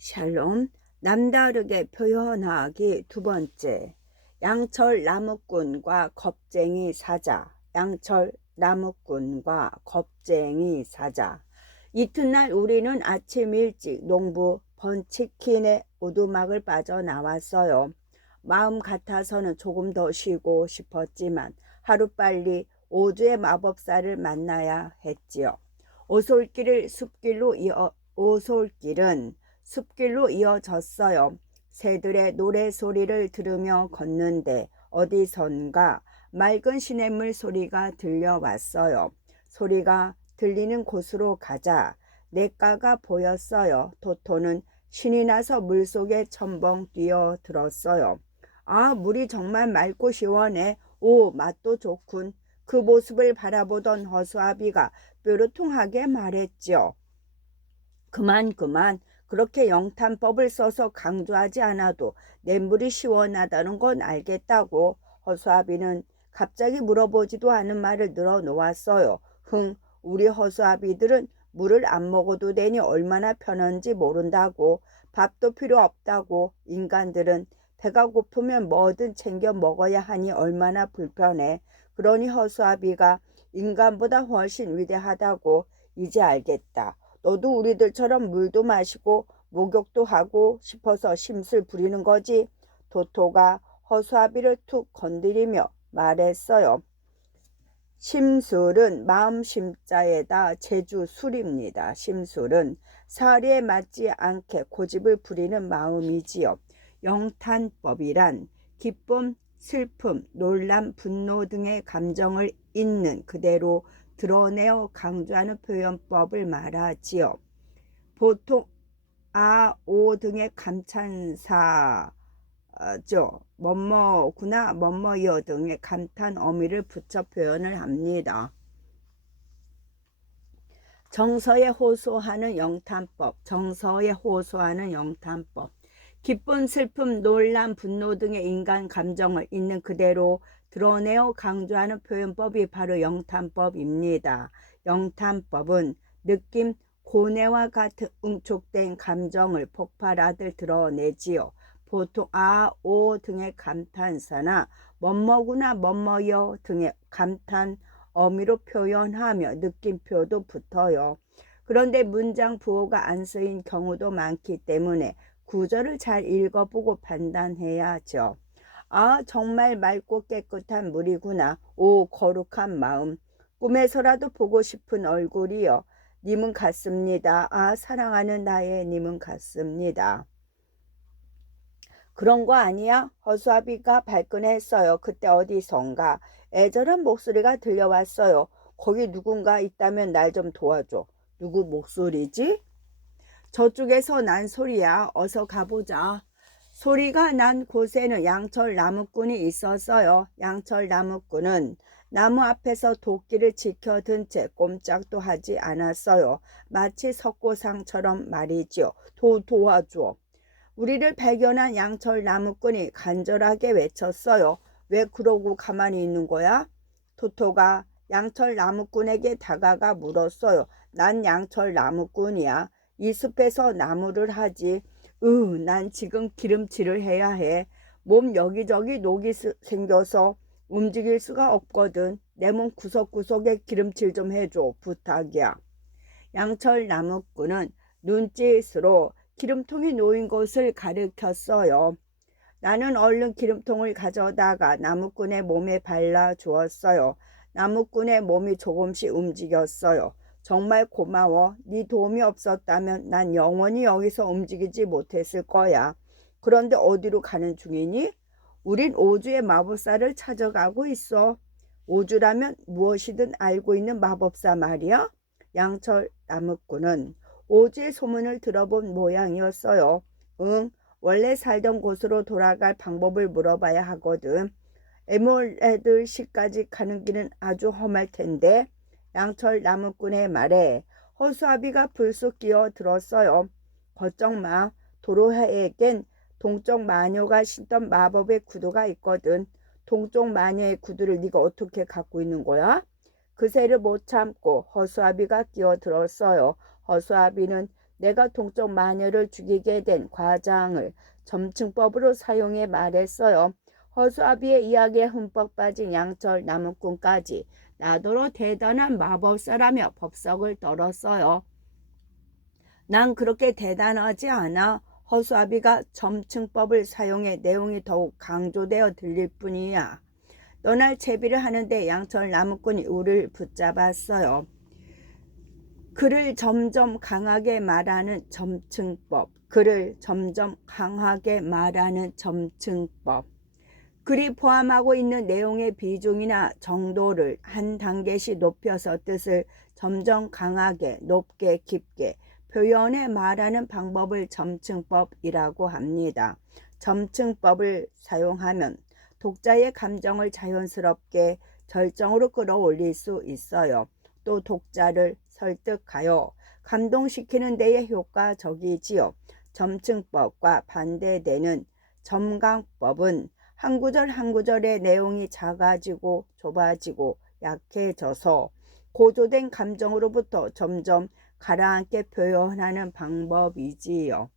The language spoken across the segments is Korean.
샬롬, 남다르게 표현하기 두 번째. 양철 나무꾼과 겁쟁이 사자. 양철 나무꾼과 겁쟁이 사자. 이튿날 우리는 아침 일찍 농부 번치킨의 오두막을 빠져나왔어요. 마음 같아서는 조금 더 쉬고 싶었지만 하루빨리 오주의 마법사를 만나야 했지요. 오솔길은 숲길로 이어졌어요. 새들의 노래소리를 들으며 걷는데 어디선가 맑은 시냇물 소리가 들려왔어요. 소리가 들리는 곳으로 가자 냇가가 보였어요. 토토는 신이 나서 물속에 첨벙 뛰어들었어요. 아, 물이 정말 맑고 시원해. 오, 맛도 좋군. 그 모습을 바라보던 허수아비가 뾰루퉁하게 말했지요. 그만. 그렇게 영탄법을 써서 강조하지 않아도 냇물이 시원하다는 건 알겠다고. 허수아비는 갑자기 물어보지도 않은 말을 늘어놓았어요. 우리 허수아비들은 물을 안 먹어도 되니 얼마나 편한지 모른다고. 밥도 필요 없다고. 인간들은 배가 고프면 뭐든 챙겨 먹어야 하니 얼마나 불편해. 그러니 허수아비가 인간보다 훨씬 위대하다고. 이제 알겠다. 너도 우리들처럼 물도 마시고 목욕도 하고 싶어서 심술 부리는 거지. 토토가 허수아비를 툭 건드리며 말했어요. 심술은 마음 심자에다 제주술입니다. 심술은 사리에 맞지 않게 고집을 부리는 마음이지요. 영탄법이란 기쁨, 슬픔, 놀람, 분노 등의 감정을 있는 그대로 드러내어 강조하는 표현법을 말하지요. 보통 아, 오 등의 감탄사죠. 뭐뭐구나, 뭐뭐여 등의 감탄 어미를 붙여 표현을 합니다. 정서에 호소하는 영탄법. 기쁨, 슬픔, 놀람, 분노 등의 인간 감정을 있는 그대로 드러내어 강조하는 표현법이 바로 영탄법입니다. 영탄법은 느낌, 고뇌와 같은 응축된 감정을 폭발하듯 드러내지요. 보통 아, 오 등의 감탄사나 뭐뭐구나, 뭐뭐여 등의 감탄 어미로 표현하며 느낌표도 붙어요. 그런데 문장 부호가 안 쓰인 경우도 많기 때문에 구절을 잘 읽어보고 판단해야죠. 아, 정말 맑고 깨끗한 물이구나. 오, 거룩한 마음. 꿈에서라도 보고 싶은 얼굴이요. 님은 같습니다. 아, 사랑하는 나의 님은 같습니다. 그런 거 아니야? 허수아비가 발끈했어요. 그때 어디선가 애절한 목소리가 들려왔어요. 거기 누군가 있다면 날 좀 도와줘. 누구 목소리지? 저쪽에서 난 소리야. 어서 가보자. 소리가 난 곳에는 양철 나무꾼이 있었어요. 양철 나무꾼은 나무 앞에서 도끼를 지켜든 채 꼼짝도 하지 않았어요. 마치 석고상처럼 말이지요. 도와줘. 우리를 발견한 양철 나무꾼이 간절하게 외쳤어요. 왜 그러고 가만히 있는 거야? 토토가 양철 나무꾼에게 다가가 물었어요. 난 양철 나무꾼이야. 이 숲에서 나무를 하지. 난 지금 기름칠을 해야 해. 몸 여기저기 녹이 생겨서 움직일 수가 없거든. 내 몸 구석구석에 기름칠 좀 해줘. 부탁이야. 양철 나무꾼은 눈짓으로 기름통이 놓인 곳을 가리켰어요. 나는 얼른 기름통을 가져다가 나무꾼의 몸에 발라 주었어요. 나무꾼의 몸이 조금씩 움직였어요. 정말 고마워. 네 도움이 없었다면 난 영원히 여기서 움직이지 못했을 거야. 그런데 어디로 가는 중이니? 우린 오주의 마법사를 찾아가고 있어. 오주라면 무엇이든 알고 있는 마법사 말이야? 양철 나무꾼은 오주의 소문을 들어본 모양이었어요. 원래 살던 곳으로 돌아갈 방법을 물어봐야 하거든. 에메랄드 시까지 가는 길은 아주 험할 텐데. 양철 나무꾼의 말에 허수아비가 불쑥 끼어들었어요. 걱정 마. 도로에겐 동쪽 마녀가 신던 마법의 구두가 있거든. 동쪽 마녀의 구두를 네가 어떻게 갖고 있는 거야? 그새를 못 참고 허수아비가 끼어들었어요. 허수아비는 내가 동쪽 마녀를 죽이게 된 과장을 점층법으로 사용해 말했어요. 허수아비의 이야기에 흠뻑 빠진 양철 나무꾼까지 나더러 대단한 마법사라며 법석을 떨었어요. 난 그렇게 대단하지 않아. 허수아비가 점층법을 사용해 내용이 더욱 강조되어 들릴 뿐이야. 너날 제비를 하는데 양철 나무꾼이 우를 붙잡았어요. 글을 점점 강하게 말하는 점층법. 글을 점점 강하게 말하는 점층법. 글이 포함하고 있는 내용의 비중이나 정도를 한 단계씩 높여서 뜻을 점점 강하게, 높게, 깊게 표현해 말하는 방법을 점층법이라고 합니다. 점층법을 사용하면 독자의 감정을 자연스럽게 절정으로 끌어올릴 수 있어요. 또 독자를 설득하여 감동시키는 데에 효과적이지요. 점층법과 반대되는 점강법은 한 구절 한 구절의 내용이 작아지고 좁아지고 약해져서 고조된 감정으로부터 점점 가라앉게 표현하는 방법이지요.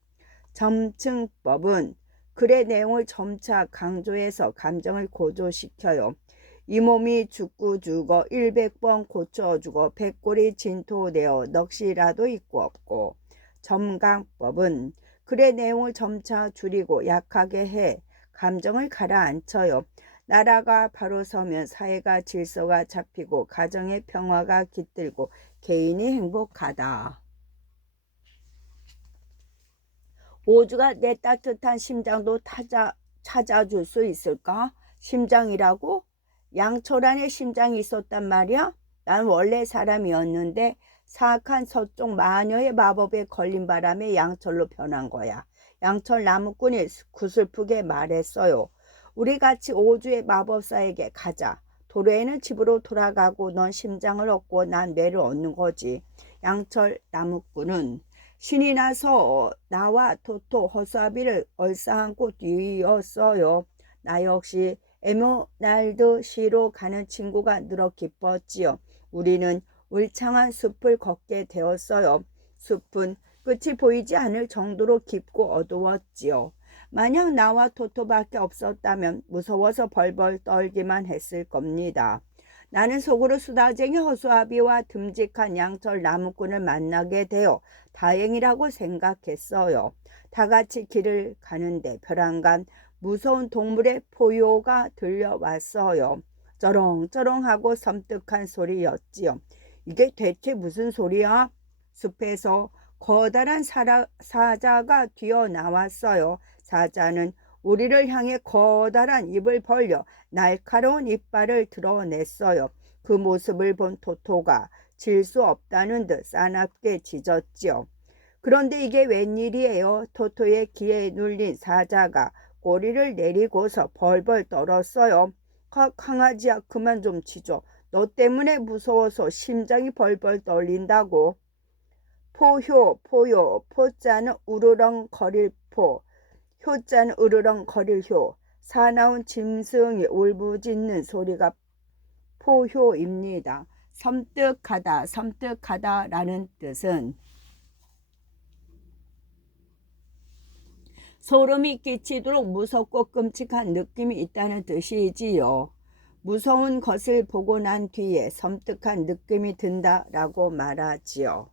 점층법은 글의 내용을 점차 강조해서 감정을 고조시켜요. 이 몸이 죽고 죽어 100번 고쳐주고 백골이 진토되어 넋이라도 있고 없고. 점강법은 글의 내용을 점차 줄이고 약하게 해 감정을 가라앉혀요. 나라가 바로 서면 사회가 질서가 잡히고 가정의 평화가 깃들고 개인이 행복하다. 오주가 내 따뜻한 심장도 찾아줄 수 있을까? 심장이라고? 양철 안에 심장이 있었단 말이야? 난 원래 사람이었는데 사악한 서쪽 마녀의 마법에 걸린 바람에 양철로 변한 거야. 양철 나무꾼이 구슬프게 말했어요. 우리 같이 오주의 마법사에게 가자. 도래에는 집으로 돌아가고 넌 심장을 얻고 난 뇌를 얻는 거지. 양철 나무꾼은 신이 나서 나와 토토 허수아비를 얼싸안고 뛰었어요. 나 역시 에메랄드 시로 가는 친구가 늘어 기뻤지요. 우리는 울창한 숲을 걷게 되었어요. 숲은 끝이 보이지 않을 정도로 깊고 어두웠지요. 만약 나와 토토밖에 없었다면 무서워서 벌벌 떨기만 했을 겁니다. 나는 속으로 수다쟁이 허수아비와 듬직한 양철 나무꾼을 만나게 되어 다행이라고 생각했어요. 다 같이 길을 가는데 벼랑간 무서운 동물의 포효가 들려왔어요. 쩌렁쩌렁하고 섬뜩한 소리였지요. 이게 대체 무슨 소리야? 숲에서 커다란 사자가 튀어나왔어요. 사자는 우리를 향해 커다란 입을 벌려 날카로운 이빨을 드러냈어요. 그 모습을 본 토토가 질 수 없다는 듯 싸납게 짖었지요. 그런데 이게 웬일이에요? 토토의 귀에 눌린 사자가 꼬리를 내리고서 벌벌 떨었어요. 강아지야, 그만 좀 짖어. 너 때문에 무서워서 심장이 벌벌 떨린다고. 포효, 포자는 우르렁거릴 포, 효자는 으르렁거릴 효. 사나운 짐승이 울부짖는 소리가 포효입니다. 섬뜩하다라는 뜻은 소름이 끼치도록 무섭고 끔찍한 느낌이 있다는 뜻이지요. 무서운 것을 보고 난 뒤에 섬뜩한 느낌이 든다라고 말하지요.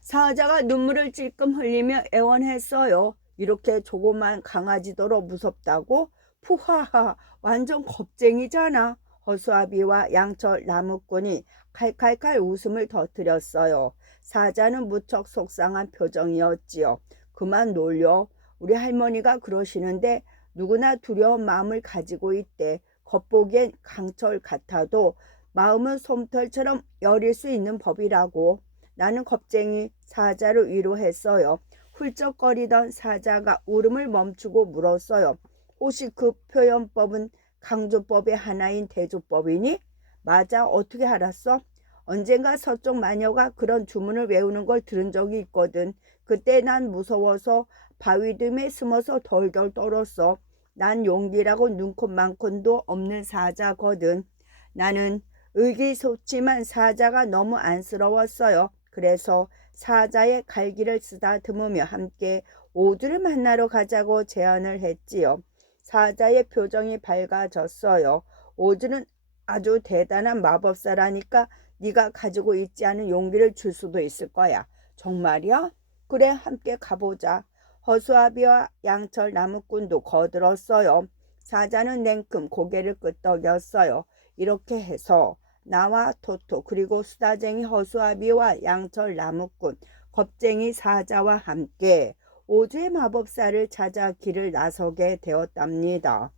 사자가 눈물을 찔끔 흘리며 애원했어요. 이렇게 조그만 강아지더러 무섭다고? 푸하하, 완전 겁쟁이잖아. 허수아비와 양철 나무꾼이 칼칼칼 웃음을 터뜨렸어요. 사자는 무척 속상한 표정이었지요. 그만 놀려. 우리 할머니가 그러시는데 누구나 두려운 마음을 가지고 있대. 겉보기엔 강철 같아도 마음은 솜털처럼 여릴 수 있는 법이라고. 나는 겁쟁이 사자를 위로했어요. 훌쩍거리던 사자가 울음을 멈추고 물었어요. 혹시 그 표현법은 강조법의 하나인 대조법이니? 맞아, 어떻게 알았어? 언젠가 서쪽 마녀가 그런 주문을 외우는 걸 들은 적이 있거든. 그때 난 무서워서 바위듬에 숨어서 덜덜 떨었어. 난 용기라고 눈꽃만큼도 없는 사자거든. 나는 의기소침한 사자가 너무 안쓰러웠어요. 그래서 사자의 갈기를 쓰다듬으며 함께 오두를 만나러 가자고 제안을 했지요. 사자의 표정이 밝아졌어요. 오두는 아주 대단한 마법사라니까 네가 가지고 있지 않은 용기를 줄 수도 있을 거야. 정말이야? 그래, 함께 가보자. 허수아비와 양철 나무꾼도 거들었어요. 사자는 냉큼 고개를 끄덕였어요. 이렇게 해서 나와 토토 그리고 수다쟁이 허수아비와 양철 나무꾼 겁쟁이 사자와 함께 오즈의 마법사를 찾아 길을 나서게 되었답니다.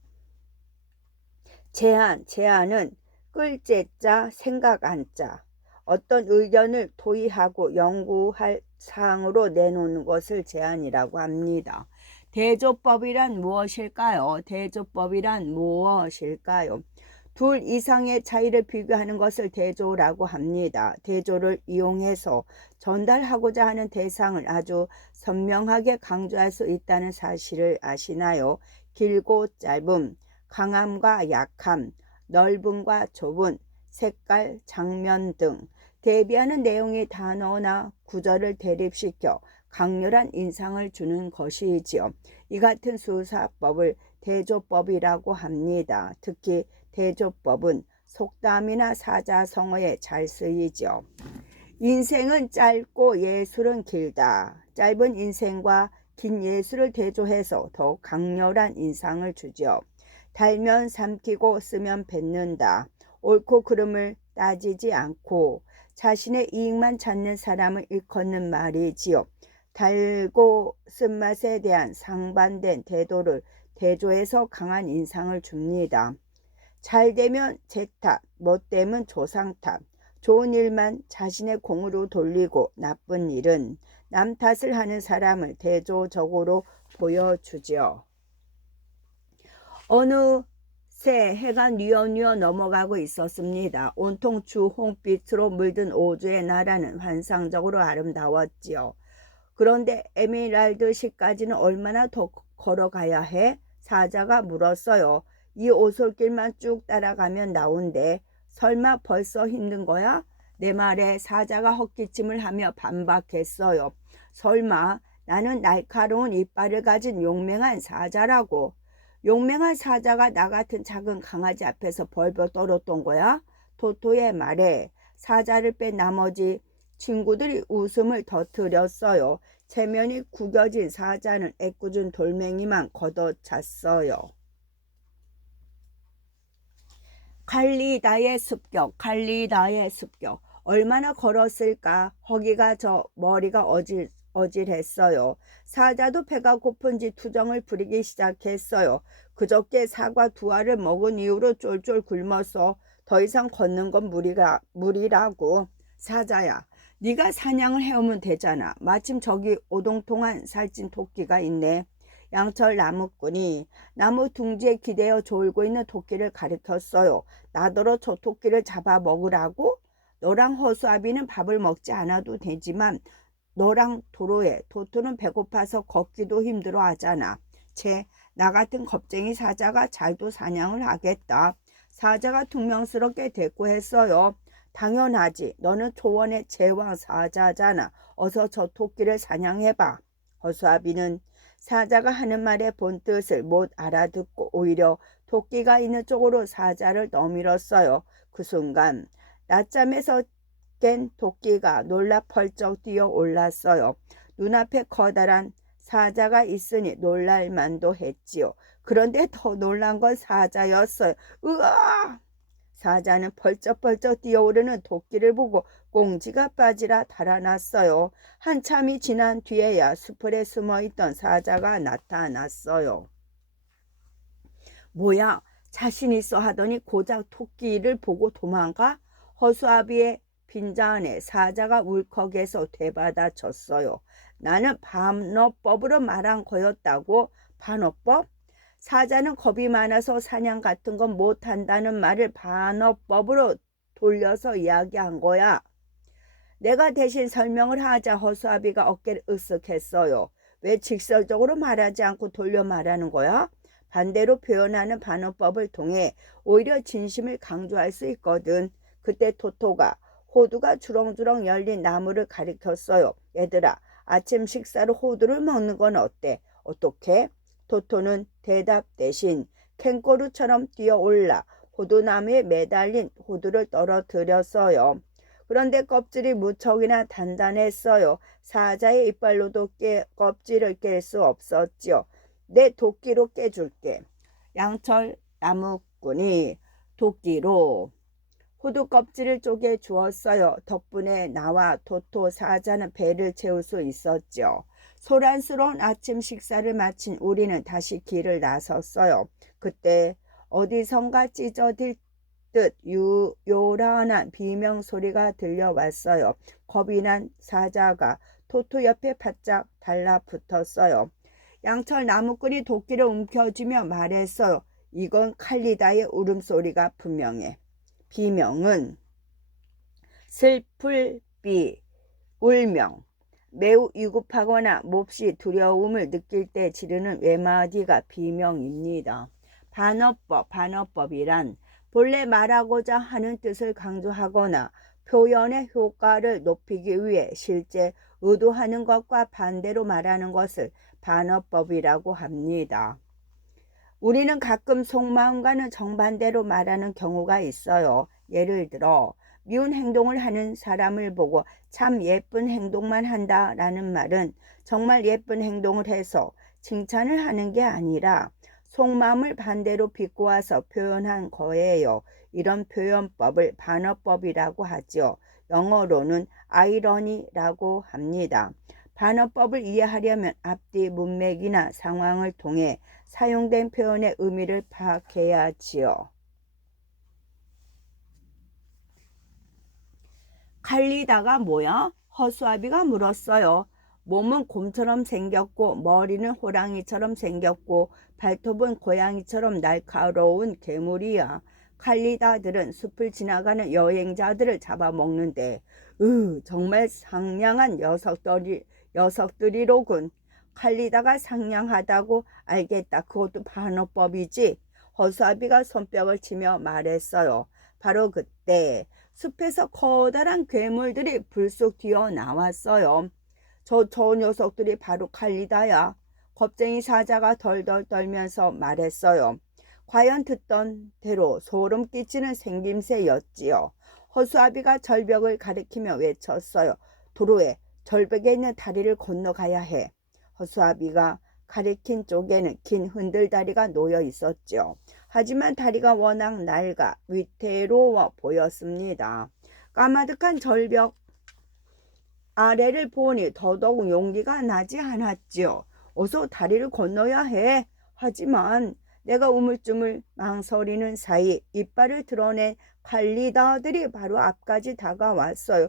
제안은 끌제자 생각 안자 어떤 의견을 토의하고 연구할 사항으로 내놓는 것을 제안이라고 합니다. 대조법이란 무엇일까요? 대조법이란 무엇일까요? 둘 이상의 차이를 비교하는 것을 대조라고 합니다. 대조를 이용해서 전달하고자 하는 대상을 아주 선명하게 강조할 수 있다는 사실을 아시나요? 길고 짧음, 강함과 약함, 넓음과 좁음, 색깔, 장면 등 대비하는 내용의 단어나 구절을 대립시켜 강렬한 인상을 주는 것이지요. 이 같은 수사법을 대조법이라고 합니다. 특히 대조법은 속담이나 사자성어에 잘 쓰이죠. 인생은 짧고 예술은 길다. 짧은 인생과 긴 예술을 대조해서 더욱 강렬한 인상을 주죠. 달면 삼키고 쓰면 뱉는다. 옳고 그름을 따지지 않고 자신의 이익만 찾는 사람을 일컫는 말이지요. 달고 쓴맛에 대한 상반된 태도를 대조해서 강한 인상을 줍니다. 잘 되면 제 탓, 못되면 조상 탓. 좋은 일만 자신의 공으로 돌리고 나쁜 일은 남 탓을 하는 사람을 대조적으로 보여주죠. 어느새 해가 뉘어뉘어 넘어가고 있었습니다. 온통 주홍빛으로 물든 오즈의 나라는 환상적으로 아름다웠지요. 그런데 에메랄드 시까지는 얼마나 더 걸어가야 해? 사자가 물었어요. 이 오솔길만 쭉 따라가면 나온대. 설마 벌써 힘든 거야? 내 말에 사자가 헛기침을 하며 반박했어요. 설마 나는 날카로운 이빨을 가진 용맹한 사자라고. 용맹한 사자가 나 같은 작은 강아지 앞에서 벌벌 떨었던 거야? 토토의 말에 사자를 뺀 나머지 친구들이 웃음을 터뜨렸어요. 체면이 구겨진 사자는 애꿎은 돌멩이만 걷어찼어요. 갈리다의 습격, 갈리다의 습격. 얼마나 걸었을까? 허기가 져 머리가 어질했어요. 사자도 배가 고픈지 투정을 부리기 시작했어요. 그저께 사과 2알을 먹은 이후로 쫄쫄 굶어서 더 이상 걷는 건 무리라고. 사자야, 네가 사냥을 해오면 되잖아. 마침 저기 오동통한 살찐 토끼가 있네. 양철 나무꾼이 나무 둥지에 기대어 졸고 있는 토끼를 가리켰어요. 나더러 저 토끼를 잡아 먹으라고? 너랑 허수아비는 밥을 먹지 않아도 되지만 너랑 도로에 토토는 배고파서 걷기도 힘들어 하잖아. 나 같은 겁쟁이 사자가 잘도 사냥을 하겠다. 사자가 퉁명스럽게 대꾸했어요. 당연하지. 너는 초원의 제왕 사자잖아. 어서 저 토끼를 사냥해봐. 허수아비는 사자가 하는 말의 본뜻을 못 알아듣고 오히려 토끼가 있는 쪽으로 사자를 떠밀었어요. 그 순간 낮잠에서 깬 토끼가 놀라 펄쩍 뛰어 올랐어요. 눈앞에 커다란 사자가 있으니 놀랄만도 했지요. 그런데 더 놀란 건 사자였어요. 으아! 사자는 펄쩍펄쩍 뛰어오르는 토끼를 보고 꽁지가 빠지라 달아났어요. 한참이 지난 뒤에야 수풀에 숨어있던 사자가 나타났어요. 뭐야, 자신 있어 하더니 고작 토끼를 보고 도망가? 허수아비의 빈자안에 사자가 울컥해서 되받아쳤어요. 나는 반어법으로 말한 거였다고? 반어법? 사자는 겁이 많아서 사냥 같은 건 못한다는 말을 반어법으로 돌려서 이야기한 거야. 내가 대신 설명을 하자. 허수아비가 어깨를 으쓱했어요. 왜 직설적으로 말하지 않고 돌려 말하는 거야? 반대로 표현하는 반어법을 통해 오히려 진심을 강조할 수 있거든. 그때 토토가 호두가 주렁주렁 열린 나무를 가리켰어요. 얘들아, 아침 식사로 호두를 먹는 건 어때? 어떻게? 토토는 대답 대신 캥거루처럼 뛰어올라 호두나무에 매달린 호두를 떨어뜨렸어요. 그런데 껍질이 무척이나 단단했어요. 사자의 이빨로도 껍질을 깰 수 없었지요. 내 도끼로 깨줄게. 양철 나무꾼이 도끼로 호두 껍질을 쪼개 주었어요. 덕분에 나와 토토 사자는 배를 채울 수 있었죠. 소란스러운 아침 식사를 마친 우리는 다시 길을 나섰어요. 그때 어디선가 찢어질 듯 요란한 비명 소리가 들려왔어요. 겁이 난 사자가 토토 옆에 바짝 달라붙었어요. 양철 나무꾼이 도끼를 움켜쥐며 말했어요. 이건 칼리다의 울음소리가 분명해. 비명은 슬플비, 울명, 매우 위급하거나 몹시 두려움을 느낄 때 지르는 외마디가 비명입니다. 반어법이란 본래 말하고자 하는 뜻을 강조하거나 표현의 효과를 높이기 위해 실제 의도하는 것과 반대로 말하는 것을 반어법이라고 합니다. 우리는 가끔 속마음과는 정반대로 말하는 경우가 있어요. 예를 들어 미운 행동을 하는 사람을 보고 참 예쁜 행동만 한다라는 말은 정말 예쁜 행동을 해서 칭찬을 하는 게 아니라 속마음을 반대로 비꼬아서 표현한 거예요. 이런 표현법을 반어법이라고 하죠. 영어로는 아이러니라고 합니다. 반어법을 이해하려면 앞뒤 문맥이나 상황을 통해 사용된 표현의 의미를 파악해야지요. 칼리다가 뭐야? 허수아비가 물었어요. 몸은 곰처럼 생겼고 머리는 호랑이처럼 생겼고 발톱은 고양이처럼 날카로운 괴물이야. 칼리다들은 숲을 지나가는 여행자들을 잡아먹는데 정말 상냥한 녀석들이로군. 칼리다가 상냥하다고 알겠다. 그것도 반어법이지. 허수아비가 손뼉을 치며 말했어요. 바로 그때 숲에서 커다란 괴물들이 불쑥 튀어나왔어요. 저 녀석들이 바로 칼리다야. 겁쟁이 사자가 덜덜 떨면서 말했어요. 과연 듣던 대로 소름 끼치는 생김새였지요. 허수아비가 절벽을 가리키며 외쳤어요. 도로에 절벽에 있는 다리를 건너가야 해. 허수아비가 가리킨 쪽에는 긴 흔들다리가 놓여 있었죠. 하지만 다리가 워낙 낡아 위태로워 보였습니다. 까마득한 절벽 아래를 보니 더더욱 용기가 나지 않았지요. 어서 다리를 건너야 해. 하지만 내가 우물쭈물 망설이는 사이 이빨을 드러낸 칼리다들이 바로 앞까지 다가왔어요.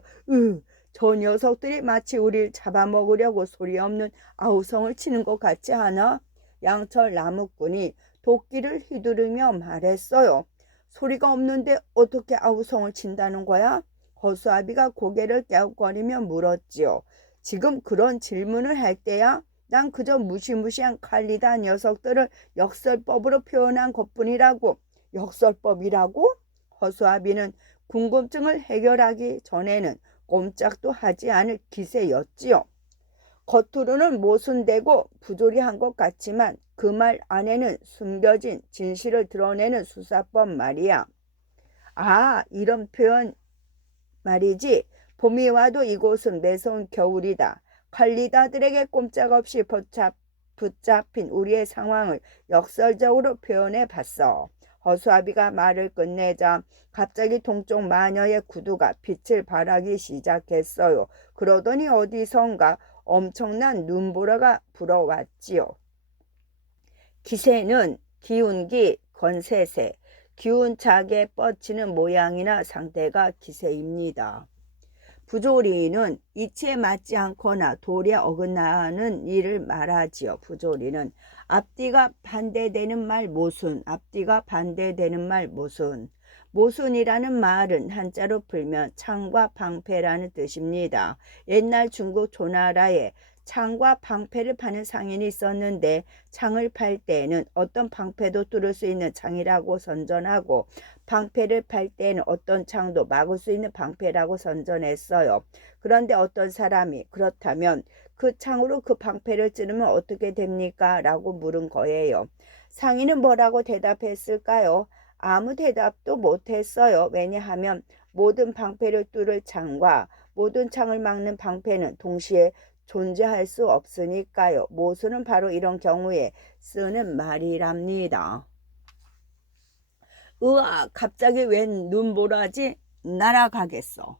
저 녀석들이 마치 우리를 잡아먹으려고 소리 없는 아우성을 치는 것 같지 않아? 양철 나무꾼이 도끼를 휘두르며 말했어요. 소리가 없는데 어떻게 아우성을 친다는 거야? 허수아비가 고개를 깨우거리며 물었지요. 지금 그런 질문을 할 때야? 난 그저 무시무시한 칼리다 녀석들을 역설법으로 표현한 것뿐이라고. 역설법이라고? 허수아비는 궁금증을 해결하기 전에는 꼼짝도 하지 않을 기세였지요. 겉으로는 모순되고 부조리한 것 같지만 그 말 안에는 숨겨진 진실을 드러내는 수사법 말이야. 아, 이런 표현 말이지. 봄이 와도 이곳은 매서운 겨울이다. 칼리다들에게 꼼짝없이 붙잡힌 우리의 상황을 역설적으로 표현해 봤어. 허수아비가 말을 끝내자 갑자기 동쪽 마녀의 구두가 빛을 발하기 시작했어요. 그러더니 어디선가 엄청난 눈보라가 불어왔지요. 기세는 기운기, 건세세, 기운차게 뻗치는 모양이나 상태가 기세입니다. 부조리는 이치에 맞지 않거나 도리에 어긋나는 일을 말하지요. 부조리는 앞뒤가 반대되는 말 모순, 앞뒤가 반대되는 말 모순. 모순이라는 말은 한자로 풀면 창과 방패라는 뜻입니다. 옛날 중국 조나라에 창과 방패를 파는 상인이 있었는데 창을 팔 때에는 어떤 방패도 뚫을 수 있는 창이라고 선전하고 방패를 팔 때에는 어떤 창도 막을 수 있는 방패라고 선전했어요. 그런데 어떤 사람이 그렇다면 그 창으로 그 방패를 찌르면 어떻게 됩니까? 라고 물은 거예요. 상인은 뭐라고 대답했을까요? 아무 대답도 못했어요. 왜냐하면 모든 방패를 뚫을 창과 모든 창을 막는 방패는 동시에 존재할 수 없으니까요. 모순은 바로 이런 경우에 쓰는 말이랍니다. 으아, 갑자기 웬 눈보라지? 날아가겠어.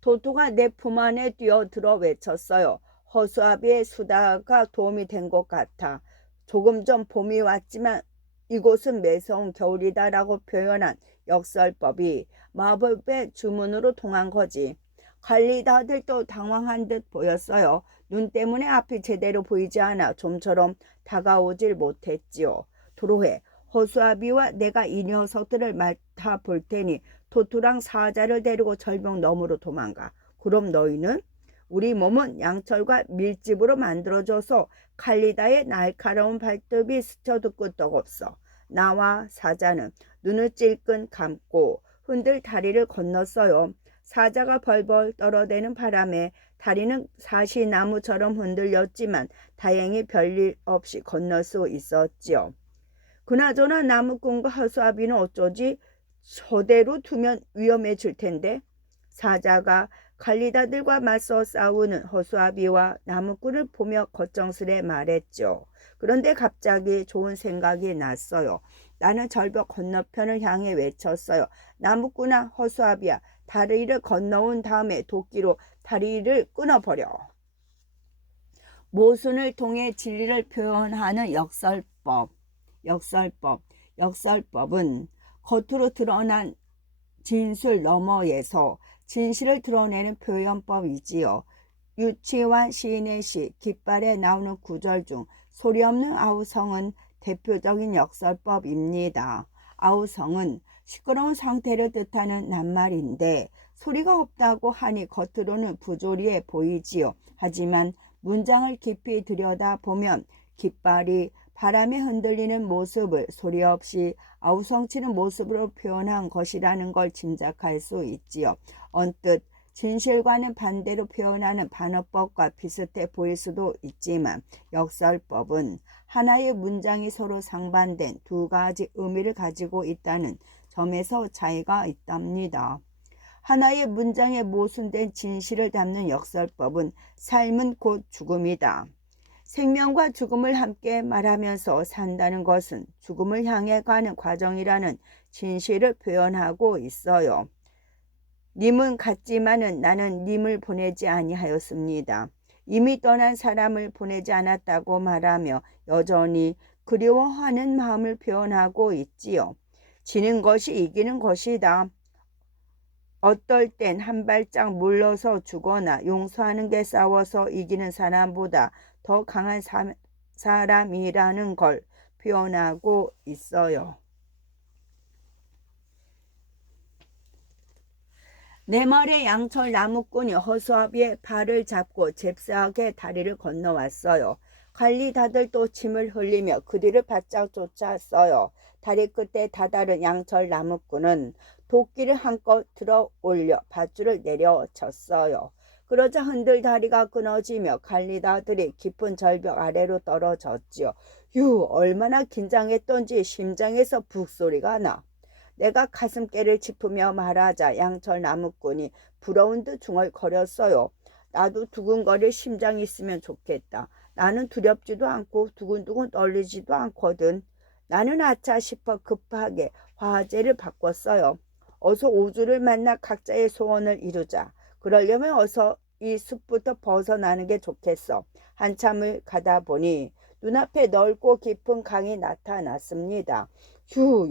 토토가 내 품 안에 뛰어들어 외쳤어요. 허수아비의 수다가 도움이 된 것 같아. 조금 전 봄이 왔지만 이곳은 매서운 겨울이다라고 표현한 역설법이 마법의 주문으로 통한 거지. 관리다들도 당황한 듯 보였어요. 눈 때문에 앞이 제대로 보이지 않아 좀처럼 다가오질 못했지요. 도로해, 허수아비와 내가 이 녀석들을 맡아볼 테니 토토랑 사자를 데리고 절벽 너머로 도망가. 그럼 너희는? 우리 몸은 양철과 밀집으로 만들어져서 칼리다의 날카로운 발톱이 스쳐도 끄떡없어. 나와 사자는 눈을 찔끔 감고 흔들 다리를 건넜어요. 사자가 벌벌 떨어대는 바람에 다리는 사시나무처럼 흔들렸지만 다행히 별일 없이 건널 수 있었지요. 그나저나 나무꾼과 허수아비는 어쩌지? 저대로 두면 위험해질 텐데. 사자가 갈리다들과 맞서 싸우는 허수아비와 나무꾼을 보며 걱정스레 말했죠. 그런데 갑자기 좋은 생각이 났어요. 나는 절벽 건너편을 향해 외쳤어요. 나무꾼아, 허수아비야, 다리를 건너온 다음에 도끼로 다리를 끊어버려. 모순을 통해 진리를 표현하는 역설법은 겉으로 드러난 진술 너머에서 진실을 드러내는 표현법이지요. 유치환 시인의 시 깃발에 나오는 구절 중 소리 없는 아우성은 대표적인 역설법입니다. 아우성은 시끄러운 상태를 뜻하는 낱말인데 소리가 없다고 하니 겉으로는 부조리해 보이지요. 하지만 문장을 깊이 들여다보면 깃발이 바람에 흔들리는 모습을 소리 없이 아우성치는 모습으로 표현한 것이라는 걸 짐작할 수 있지요. 언뜻 진실과는 반대로 표현하는 반어법과 비슷해 보일 수도 있지만 역설법은 하나의 문장이 서로 상반된 두 가지 의미를 가지고 있다는 점에서 차이가 있답니다. 하나의 문장에 모순된 진실을 담는 역설법은 삶은 곧 죽음이다. 생명과 죽음을 함께 말하면서 산다는 것은 죽음을 향해 가는 과정이라는 진실을 표현하고 있어요. 님은 갔지만은 나는 님을 보내지 아니하였습니다. 이미 떠난 사람을 보내지 않았다고 말하며 여전히 그리워하는 마음을 표현하고 있지요. 지는 것이 이기는 것이다. 어떨 땐 한 발짝 물러서 주거나 용서하는 게 싸워서 이기는 사람보다 더 강한 사람이라는 걸 표현하고 있어요. 내 말에 양철 나무꾼이 허수아비의 발을 잡고 잽싸게 다리를 건너왔어요. 관리다들 또 침을 흘리며 그 뒤를 바짝 쫓았어요. 다리 끝에 다다른 양철 나무꾼은 도끼를 한껏 들어 올려 밧줄을 내려쳤어요. 그러자 흔들 다리가 끊어지며 관리다들이 깊은 절벽 아래로 떨어졌지요. 얼마나 긴장했던지 심장에서 북소리가 나. 내가 가슴깨를 짚으며 말하자 양철 나무꾼이 부러운 듯 중얼거렸어요. 나도 두근거릴 심장이 있으면 좋겠다. 나는 두렵지도 않고 두근두근 떨리지도 않거든. 나는 아차 싶어 급하게 화제를 바꿨어요. 어서 오주를 만나 각자의 소원을 이루자. 그러려면 어서 이 숲부터 벗어나는 게 좋겠어. 한참을 가다 보니 눈앞에 넓고 깊은 강이 나타났습니다.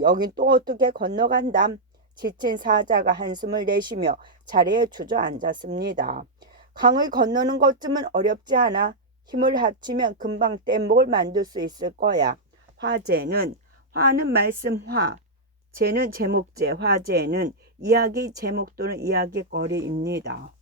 여긴 또 어떻게 건너간담? 지친 사자가 한숨을 내쉬며 자리에 주저앉았습니다. 강을 건너는 것쯤은 어렵지 않아. 힘을 합치면 금방 뗏목을 만들 수 있을 거야. 화는 말씀 제는 제목제, 화제는 이야기 제목 또는 이야기거리입니다.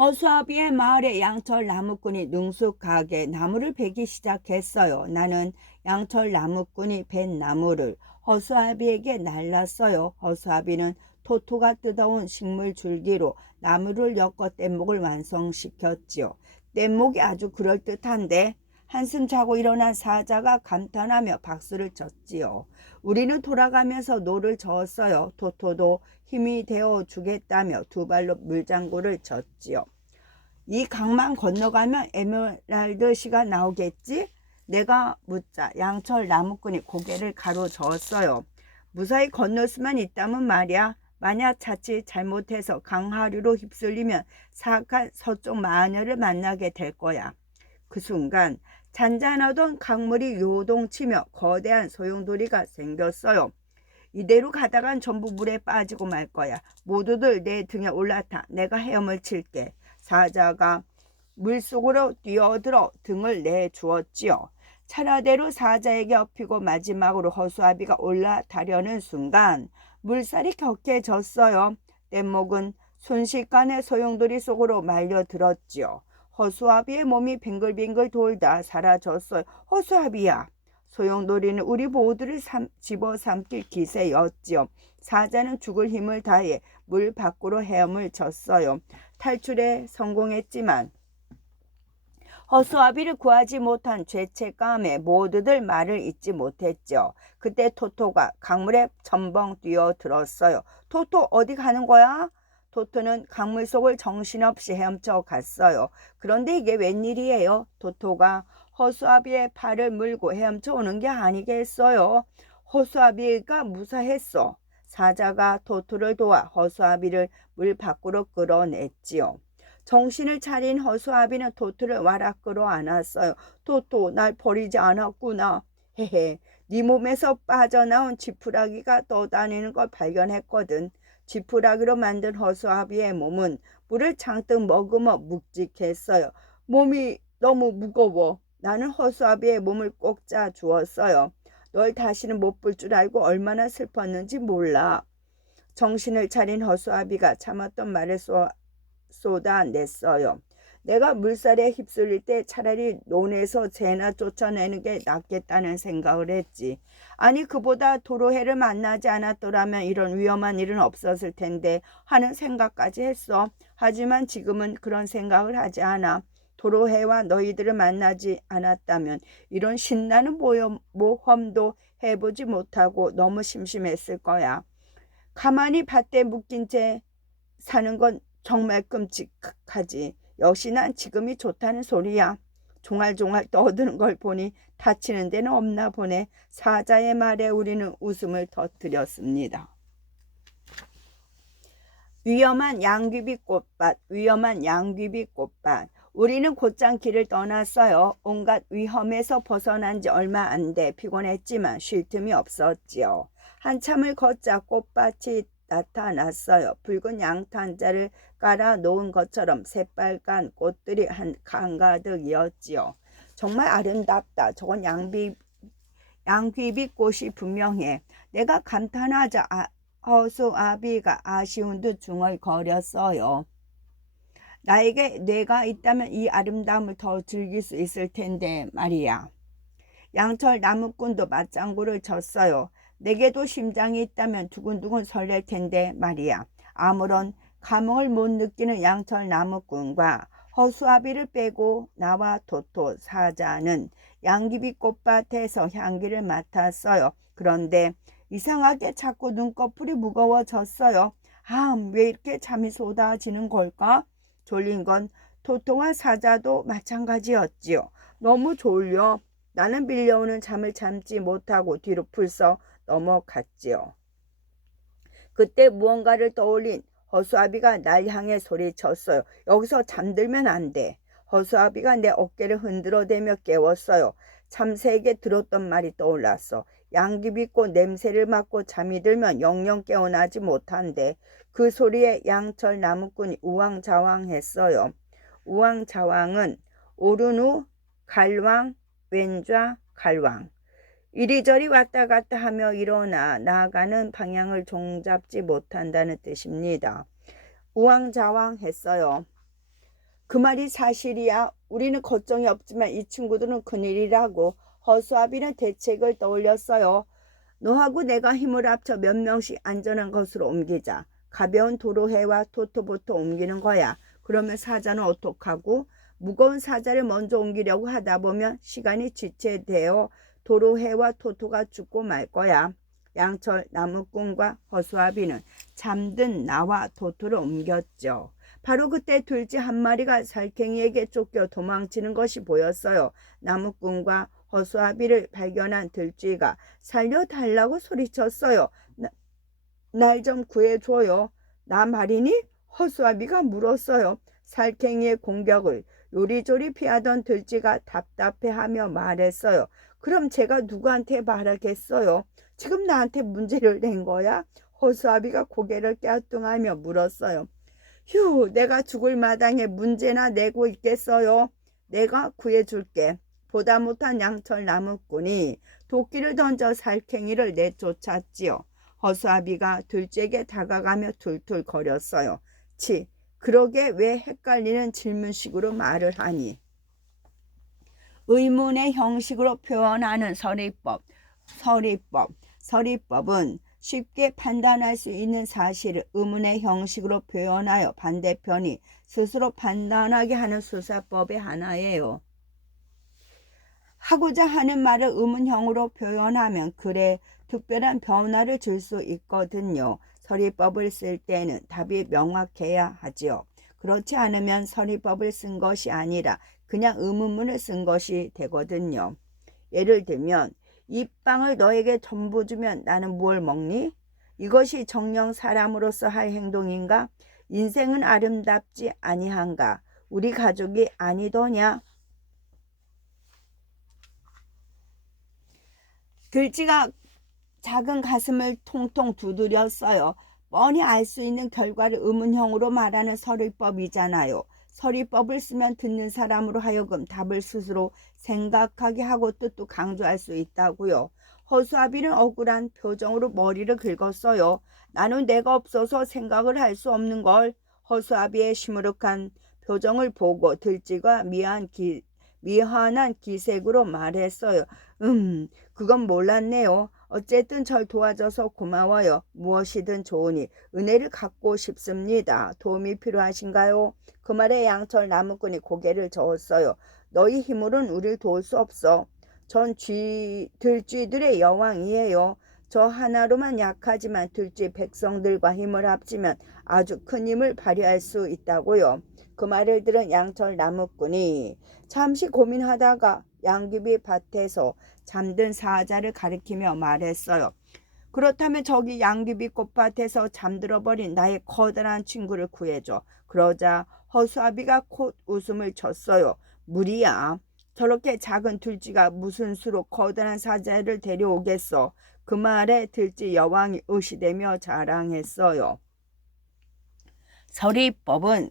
허수아비의 마을에 양철 나무꾼이 능숙하게 나무를 베기 시작했어요. 나는 양철 나무꾼이 벤 나무를 허수아비에게 날랐어요. 허수아비는 토토가 뜯어온 식물 줄기로 나무를 엮어 뗏목을 완성시켰지요. 뗏목이 아주 그럴듯한데 한숨 자고 일어난 사자가 감탄하며 박수를 쳤지요. 우리는 돌아가면서 노를 저었어요. 토토도 힘이 되어 주겠다며 두 발로 물장구를 쳤지요. 이 강만 건너가면 에메랄드시가 나오겠지? 내가 묻자 양철 나무꾼이 고개를 가로저었어요. 무사히 건널 수만 있다면 말이야. 만약 자칫 잘못해서 강하류로 휩쓸리면 사악한 서쪽 마녀를 만나게 될 거야. 그 순간 잔잔하던 강물이 요동치며 거대한 소용돌이가 생겼어요. 이대로 가다간 전부 물에 빠지고 말 거야. 모두들 내 등에 올라타. 내가 헤엄을 칠게. 사자가 물속으로 뛰어들어 등을 내주었지요. 차례대로 사자에게 엎이고 마지막으로 허수아비가 올라타려는 순간 물살이 격해졌어요. 뗏목은 순식간에 소용돌이 속으로 말려들었지요. 허수아비의 몸이 빙글빙글 돌다 사라졌어요. 허수아비야. 소용돌이는 우리 모두를 집어삼킬 기세였지요. 사자는 죽을 힘을 다해 물 밖으로 헤엄을 쳤어요. 탈출에 성공했지만 허수아비를 구하지 못한 죄책감에 모두들 말을 잇지 못했죠. 그때 토토가 강물에 첨벙 뛰어들었어요. 토토 어디 가는 거야? 토토는 강물 속을 정신없이 헤엄쳐 갔어요. 그런데 이게 웬일이에요? 토토가 허수아비의 팔을 물고 헤엄쳐 오는 게 아니겠어요? 허수아비가 무사했어. 사자가 토토를 도와 허수아비를 물 밖으로 끌어냈지요. 정신을 차린 허수아비는 토토를 와락 끌어안았어요. 토토, 날 버리지 않았구나. 헤헤, 네 몸에서 빠져나온 지푸라기가 떠다니는 걸 발견했거든. 지푸라기로 만든 허수아비의 몸은 물을 잔뜩 머금어 묵직했어요. 몸이 너무 무거워. 나는 허수아비의 몸을 꼭 짜주었어요. 널 다시는 못 볼 줄 알고 얼마나 슬펐는지 몰라. 정신을 차린 허수아비가 참았던 말을 쏟아냈어요. 내가 물살에 휩쓸릴 때 차라리 논에서 새나 쫓아내는 게 낫겠다는 생각을 했지. 아니 그보다 도로해를 만나지 않았더라면 이런 위험한 일은 없었을 텐데 하는 생각까지 했어. 하지만 지금은 그런 생각을 하지 않아. 도로해와 너희들을 만나지 않았다면 이런 신나는 모험도 해보지 못하고 너무 심심했을 거야. 가만히 밭에 묶인 채 사는 건 정말 끔찍하지. 역시 난 지금이 좋다는 소리야. 종알종알 떠드는 걸 보니 다치는 데는 없나 보네. 사자의 말에 우리는 웃음을 터뜨렸습니다. 위험한 양귀비꽃밭, 위험한 양귀비꽃밭. 우리는 곧장 길을 떠났어요. 온갖 위험에서 벗어난 지 얼마 안 돼 피곤했지만 쉴 틈이 없었지요. 한참을 걷자 꽃밭이 나타났어요. 붉은 양탄자를 깔아 놓은 것처럼 새빨간 꽃들이 한가득이었지요. 정말 아름답다. 저건 양귀비꽃이 분명해. 내가 감탄하자 허수아비가 아쉬운 듯 중얼거렸어요. 나에게 뇌가 있다면 이 아름다움을 더 즐길 수 있을 텐데 말이야. 양철 나무꾼도 맞장구를 쳤어요. 내게도 심장이 있다면 두근두근 설렐 텐데 말이야. 아무런 감흥을 못 느끼는 양철 나무꾼과 허수아비를 빼고 나와 토토 사자는 양귀비 꽃밭에서 향기를 맡았어요. 그런데 이상하게 자꾸 눈꺼풀이 무거워졌어요. 왜 이렇게 잠이 쏟아지는 걸까? 졸린 건 토토와 사자도 마찬가지였지요. 너무 졸려. 나는 밀려오는 잠을 참지 못하고 뒤로 풀썩 넘어갔지요. 그때 무언가를 떠올린 허수아비가 날 향해 소리쳤어요. 여기서 잠들면 안 돼. 허수아비가 내 어깨를 흔들어대며 깨웠어요. 참새에게 들었던 말이 떠올랐어. 양귀비꽃 냄새를 맡고 잠이 들면 영영 깨어나지 못한대. 그 소리에 양철 나무꾼이 우왕좌왕했어요. 우왕좌왕은 오른 후 갈왕, 왼좌, 갈왕. 이리저리 왔다 갔다 하며 일어나 나아가는 방향을 종잡지 못한다는 뜻입니다. 우왕좌왕했어요. 그 말이 사실이야. 우리는 걱정이 없지만 이 친구들은 큰일이라고. 허수아비는 대책을 떠올렸어요. 너하고 내가 힘을 합쳐 몇 명씩 안전한 곳으로 옮기자. 가벼운 도로해와 토토보트 옮기는 거야. 그러면 사자는 어떡하고? 무거운 사자를 먼저 옮기려고 하다 보면 시간이 지체되어 도로해와 토토가 죽고 말 거야. 양철, 나무꾼과 허수아비는 잠든 나와 토토를 옮겼죠. 바로 그때 둘째 한 마리가 살쾡이에게 쫓겨 도망치는 것이 보였어요. 나무꾼과 허수아비를 발견한 들쥐가 살려달라고 소리쳤어요. 날 좀 구해줘요. 나 말이니? 허수아비가 물었어요. 살쾡이의 공격을 요리조리 피하던 들쥐가 답답해하며 말했어요. 그럼 제가 누구한테 말하겠어요? 지금 나한테 문제를 낸 거야? 허수아비가 고개를 깨뚱하며 물었어요. 휴, 내가 죽을 마당에 문제나 내고 있겠어요. 내가 구해줄게. 보다 못한 양철 나무꾼이 도끼를 던져 살쾡이를 내쫓았지요. 허수아비가 둘째에게 다가가며 툴툴 거렸어요. 치, 그러게 왜 헷갈리는 질문식으로 말을 하니? 의문의 형식으로 표현하는 서리법은 쉽게 판단할 수 있는 사실을 의문의 형식으로 표현하여 반대편이 스스로 판단하게 하는 수사법의 하나예요. 하고자 하는 말을 의문형으로 표현하면 글에 특별한 변화를 줄 수 있거든요. 서리법을 쓸 때는 답이 명확해야 하지요. 그렇지 않으면 서리법을 쓴 것이 아니라 그냥 의문문을 쓴 것이 되거든요. 예를 들면 이 빵을 너에게 전부 주면 나는 무엇을 먹니? 이것이 정녕 사람으로서 할 행동인가? 인생은 아름답지 아니한가? 우리 가족이 아니더냐? 들쥐가 작은 가슴을 통통 두드렸어요. 뻔히 알 수 있는 결과를 의문형으로 말하는 서리법이잖아요. 서리법을 쓰면 듣는 사람으로 하여금 답을 스스로 생각하게 하고 뜻도 강조할 수 있다고요. 허수아비는 억울한 표정으로 머리를 긁었어요. 나는 내가 없어서 생각을 할 수 없는 걸. 허수아비의 시무룩한 표정을 보고 들쥐가 미안한 기색으로 말했어요. 그건 몰랐네요. 어쨌든 절 도와줘서 고마워요. 무엇이든 좋으니 은혜를 갚고 싶습니다. 도움이 필요하신가요? 그 말에 양철 나무꾼이 고개를 저었어요. 너희 힘으로는 우릴 도울 수 없어. 전 들쥐들의 여왕이에요. 저 하나로만 약하지만 들쥐 백성들과 힘을 합치면 아주 큰 힘을 발휘할 수 있다고요. 그 말을 들은 양철 나무꾼이 잠시 고민하다가 양귀비 밭에서 잠든 사자를 가리키며 말했어요. 그렇다면 저기 양귀비 꽃밭에서 잠들어버린 나의 커다란 친구를 구해줘. 그러자 허수아비가 콧 웃음을 쳤어요. 무리야. 저렇게 작은 들쥐가 무슨 수로 커다란 사자를 데려오겠어. 그 말에 들쥐 여왕이 의시되며 자랑했어요. 서리법은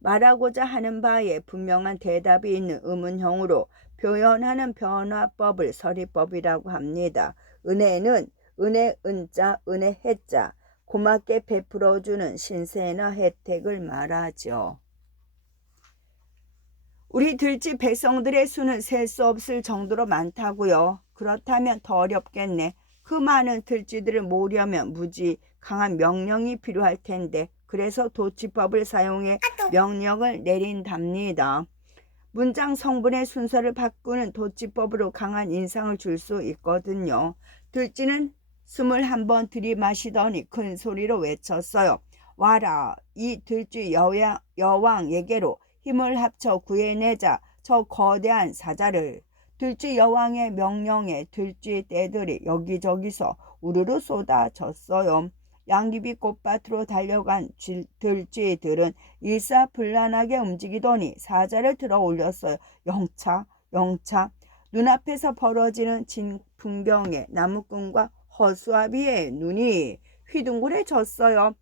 말하고자 하는 바에 분명한 대답이 있는 의문형으로 표현하는 변화법을 서리법이라고 합니다. 은혜는 은혜 은자, 은혜 해자, 고맙게 베풀어주는 신세나 혜택을 말하죠. 우리 들쥐 백성들의 수는 셀 수 없을 정도로 많다고요. 그렇다면 더 어렵겠네. 그 많은 들쥐들을 모으려면 무지 강한 명령이 필요할 텐데 그래서 도치법을 사용해 명령을 내린답니다. 문장 성분의 순서를 바꾸는 도치법으로 강한 인상을 줄 수 있거든요. 들쥐는 숨을 한번 들이마시더니 큰 소리로 외쳤어요. 와라, 이 들쥐 여왕에게로 힘을 합쳐 구해내자 저 거대한 사자를. 들쥐 여왕의 명령에 들쥐 떼들이 여기저기서 우르르 쏟아졌어요. 양귀비 꽃밭으로 달려간 들쥐들은 일사불란하게 움직이더니 사자를 들어 올렸어요. 영차. 눈앞에서 벌어지는 풍경에 나무꾼과 허수아비의 눈이 휘둥그레졌어요.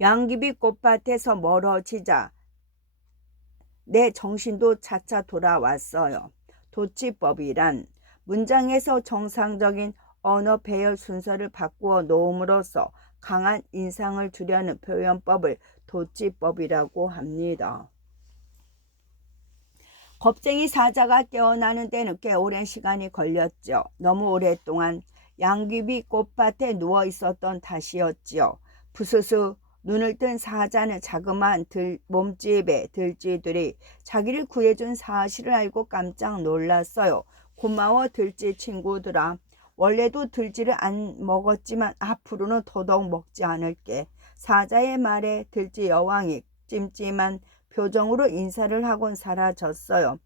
양귀비 꽃밭에서 멀어지자 내 정신도 차차 돌아왔어요. 도치법이란 문장에서 정상적인 언어 배열 순서를 바꾸어 놓음으로써 강한 인상을 주려는 표현법을 도치법이라고 합니다. 겁쟁이 사자가 깨어나는 데는 꽤 오랜 시간이 걸렸죠. 너무 오랫동안 양귀비 꽃밭에 누워 있었던 탓이었지요. 부스스 눈을 뜬 사자는 자그마한 몸집의 들쥐들이 자기를 구해준 사실을 알고 깜짝 놀랐어요. 고마워 들쥐 친구들아. 원래도 들쥐를 안 먹었지만 앞으로는 더더욱 먹지 않을게. 사자의 말에 들쥐 여왕이 찜찜한 표정으로 인사를 하곤 사라졌어요.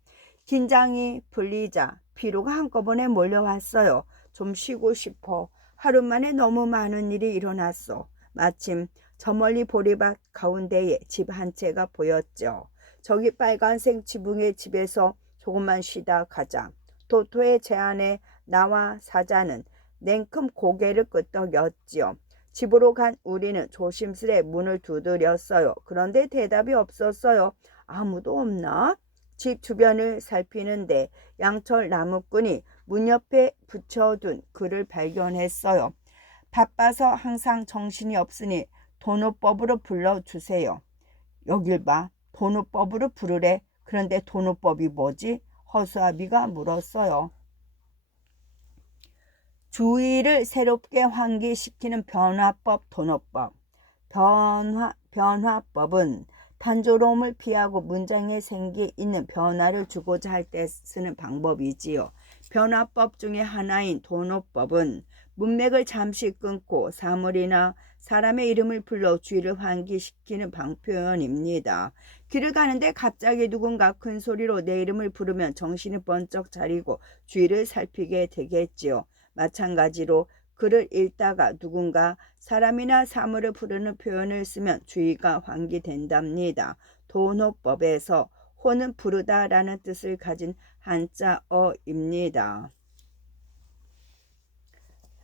긴장이 풀리자 피로가 한꺼번에 몰려왔어요. 좀 쉬고 싶어. 하루 만에 너무 많은 일이 일어났어. 마침 저 멀리 보리밭 가운데에 집 한 채가 보였죠. 저기 빨간색 지붕의 집에서 조금만 쉬다 가자. 도토의 제안에 나와 사자는 냉큼 고개를 끄덕였지요. 집으로 간 우리는 조심스레 문을 두드렸어요. 그런데 대답이 없었어요. 아무도 없나? 집 주변을 살피는데 양철 나무꾼이 문 옆에 붙여둔 글을 발견했어요. 바빠서 항상 정신이 없으니 도노법으로 불러주세요. 여길 봐. 도노법으로 부르래. 그런데 도노법이 뭐지? 허수아비가 물었어요. 주의를 새롭게 환기시키는 변화법 도노법. 변화법은 단조로움을 피하고 문장에 생기 있는 변화를 주고자 할 때 쓰는 방법이지요. 변화법 중에 하나인 도노법은 문맥을 잠시 끊고 사물이나 사람의 이름을 불러 주의를 환기시키는 방표현입니다. 길을 가는데 갑자기 누군가 큰 소리로 내 이름을 부르면 정신이 번쩍 차리고 주위를 살피게 되겠지요. 마찬가지로 글을 읽다가 누군가 사람이나 사물을 부르는 표현을 쓰면 주의가 환기된답니다. 도노법에서 호는 부르다라는 뜻을 가진 한자어입니다.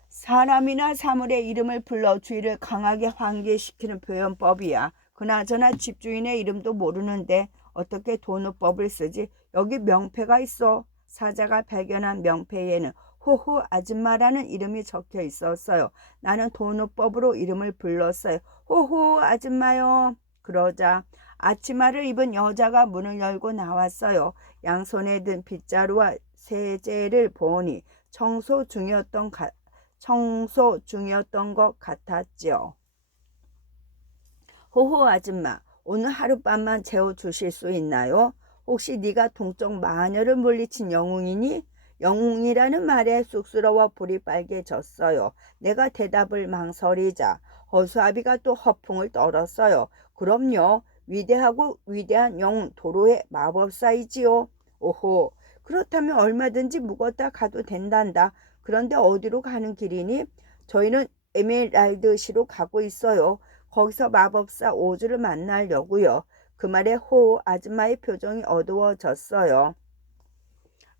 사람이나 사물의 이름을 불러 주의를 강하게 환기시키는 표현법이야. 그나저나 집주인의 이름도 모르는데 어떻게 도노법을 쓰지? 여기 명패가 있어. 사자가 발견한 명패에는 호호 아줌마라는 이름이 적혀 있었어요. 나는 도노법으로 이름을 불렀어요. 호호 아줌마요. 그러자 아치마를 입은 여자가 문을 열고 나왔어요. 양손에 든 빗자루와 세제를 보니 청소 중이었던 것 같았죠. 호호 아줌마, 오늘 하룻밤만 재워주실 수 있나요? 혹시 네가 동쪽 마녀를 물리친 영웅이니? 영웅이라는 말에 쑥스러워 볼이 빨개졌어요. 내가 대답을 망설이자 허수아비가 또 허풍을 떨었어요. 그럼요. 위대하고 위대한 영웅 도로의 마법사이지요. 오호, 그렇다면 얼마든지 묵었다 가도 된단다. 그런데 어디로 가는 길이니? 저희는 에메랄드시로 가고 있어요. 거기서 마법사 오즈를 만나려고요. 그 말에 호 아줌마의 표정이 어두워졌어요.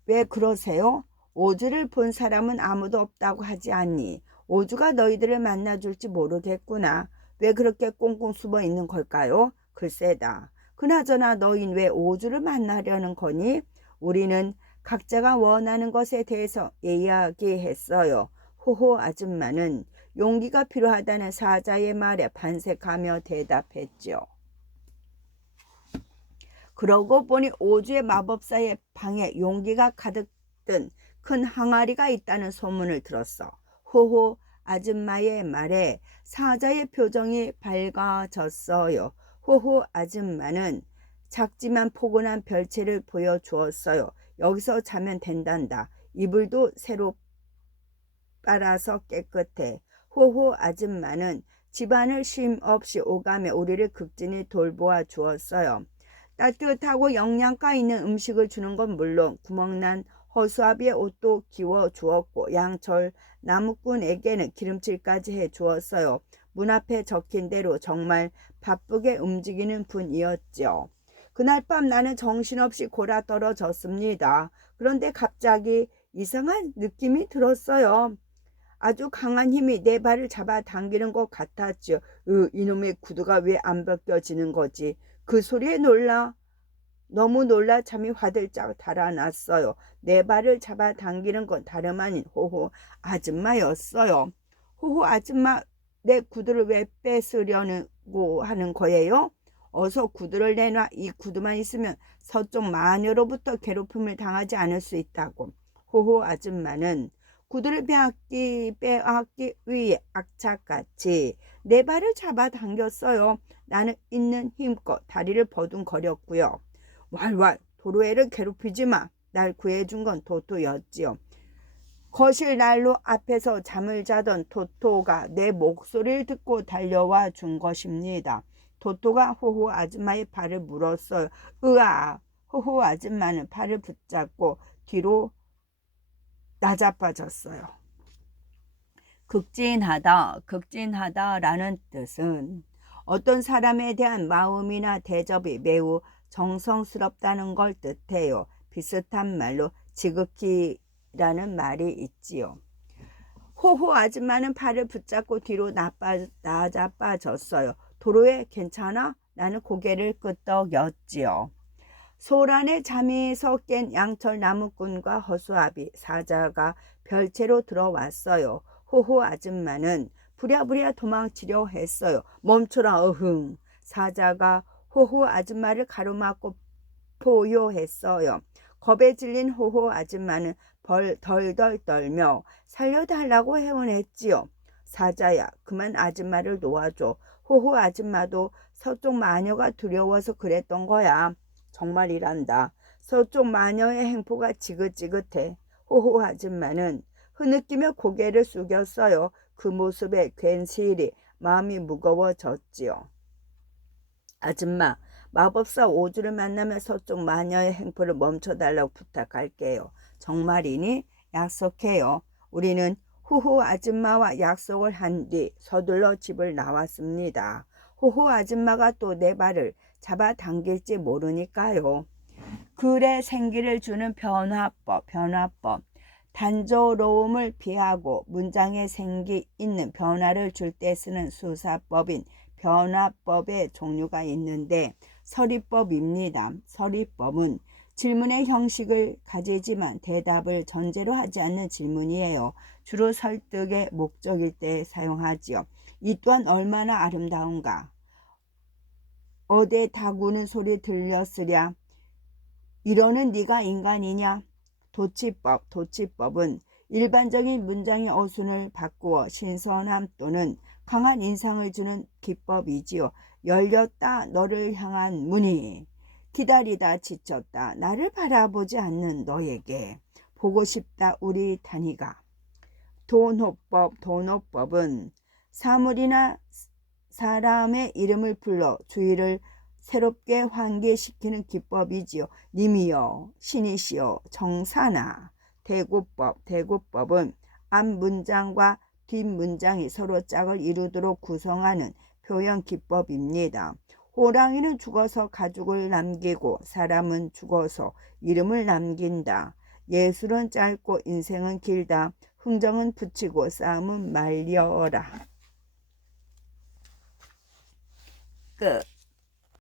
왜 그러세요? 오즈를 본 사람은 아무도 없다고 하지 않니? 오즈가 너희들을 만나줄지 모르겠구나. 왜 그렇게 꽁꽁 숨어 있는 걸까요? 글쎄다. 그나저나 너희는 왜 오즈를 만나려는 거니? 우리는 각자가 원하는 것에 대해서 이야기했어요. 호호 아줌마는 용기가 필요하다는 사자의 말에 반색하며 대답했죠. 그러고 보니 오즈의 마법사의 방에 용기가 가득 든 큰 항아리가 있다는 소문을 들었어. 호호 아줌마의 말에 사자의 표정이 밝아졌어요. 호호 아줌마는 작지만 포근한 별채를 보여주었어요. 여기서 자면 된단다. 이불도 새로 빨아서 깨끗해. 호호 아줌마는 집안을 쉼 없이 오가며 우리를 극진히 돌보아 주었어요. 따뜻하고 영양가 있는 음식을 주는 건 물론 구멍난 허수아비의 옷도 기워 주었고 양철 나무꾼에게는 기름칠까지 해 주었어요. 문 앞에 적힌 대로 정말 바쁘게 움직이는 분이었죠. 그날 밤 나는 정신없이 골아 떨어졌습니다. 그런데 갑자기 이상한 느낌이 들었어요. 아주 강한 힘이 내 발을 잡아 당기는 것 같았죠. 이놈의 구두가 왜 안 벗겨지는 거지? 그 소리에 너무 놀라 잠이 화들짝 달아났어요. 내 발을 잡아 당기는 건 다름 아닌 호호 아줌마였어요. 호호 아줌마 내 구두를 왜 뺏으려고 하는 거예요? 어서 구두를 내놔. 이 구두만 있으면 서쪽 마녀로부터 괴롭힘을 당하지 않을 수 있다고. 호호 아줌마는 구두를 빼앗기 위해 악착같이 내 발을 잡아 당겼어요. 나는 있는 힘껏 다리를 버둥거렸고요. 왈왈 도로에를 괴롭히지 마. 날 구해준 건 토토였지요. 거실 난로 앞에서 잠을 자던 토토가 내 목소리를 듣고 달려와 준 것입니다. 토토가 호호 아줌마의 팔을 물었어요. 으아! 호호 아줌마는 팔을 붙잡고 뒤로 나자빠졌어요. 극진하다라는 뜻은 어떤 사람에 대한 마음이나 대접이 매우 정성스럽다는 걸 뜻해요. 비슷한 말로 지극히 라는 말이 있지요. 호호 아줌마는 팔을 붙잡고 뒤로 나자빠졌어요. 도로에 괜찮아? 나는 고개를 끄덕였지요. 소란에 잠에서 깬 양철 나무꾼과 허수아비 사자가 별채로 들어왔어요. 호호 아줌마는 부랴부랴 도망치려 했어요. 멈춰라 어흥. 사자가 호호 아줌마를 가로막고 포효했어요. 겁에 질린 호호 아줌마는 덜덜 떨며 살려달라고 해원했지요. 사자야, 그만 아줌마를 놓아줘. 호호 아줌마도 서쪽 마녀가 두려워서 그랬던 거야. 정말이란다. 서쪽 마녀의 행포가 지긋지긋해. 호호 아줌마는 흐느끼며 고개를 숙였어요. 그 모습에 괜시리 마음이 무거워졌지요. 아줌마, 마법사 오주를 만나면 서쪽 마녀의 행포를 멈춰달라고 부탁할게요. 정말이니? 약속해요. 우리는 호호 아줌마와 약속을 한 뒤 서둘러 집을 나왔습니다. 호호 아줌마가 또 내 발을 잡아당길지 모르니까요. 글에 생기를 주는 변화법. 단조로움을 피하고 문장에 생기 있는 변화를 줄 때 쓰는 수사법인 변화법의 종류가 있는데 서리법입니다. 서리법은 질문의 형식을 가지지만 대답을 전제로 하지 않는 질문이에요. 주로 설득의 목적일 때 사용하지요. 이 또한 얼마나 아름다운가. 어디 다구는 소리 들렸으랴. 이러는 네가 인간이냐. 도치법은 일반적인 문장의 어순을 바꾸어 신선함 또는 강한 인상을 주는 기법이지요. 열렸다 너를 향한 문이. 기다리다 지쳤다 나를 바라보지 않는 너에게. 보고 싶다 우리 단이가. 도노법은 사물이나 사람의 이름을 불러 주의를 새롭게 환기시키는 기법이지요. 님이여, 신이시여, 정사나. 대구법은 앞 문장과 뒷 문장이 서로 짝을 이루도록 구성하는 표현 기법입니다. 호랑이는 죽어서 가죽을 남기고 사람은 죽어서 이름을 남긴다. 예술은 짧고 인생은 길다. 흥정은 붙이고 싸움은 말려라. 끝.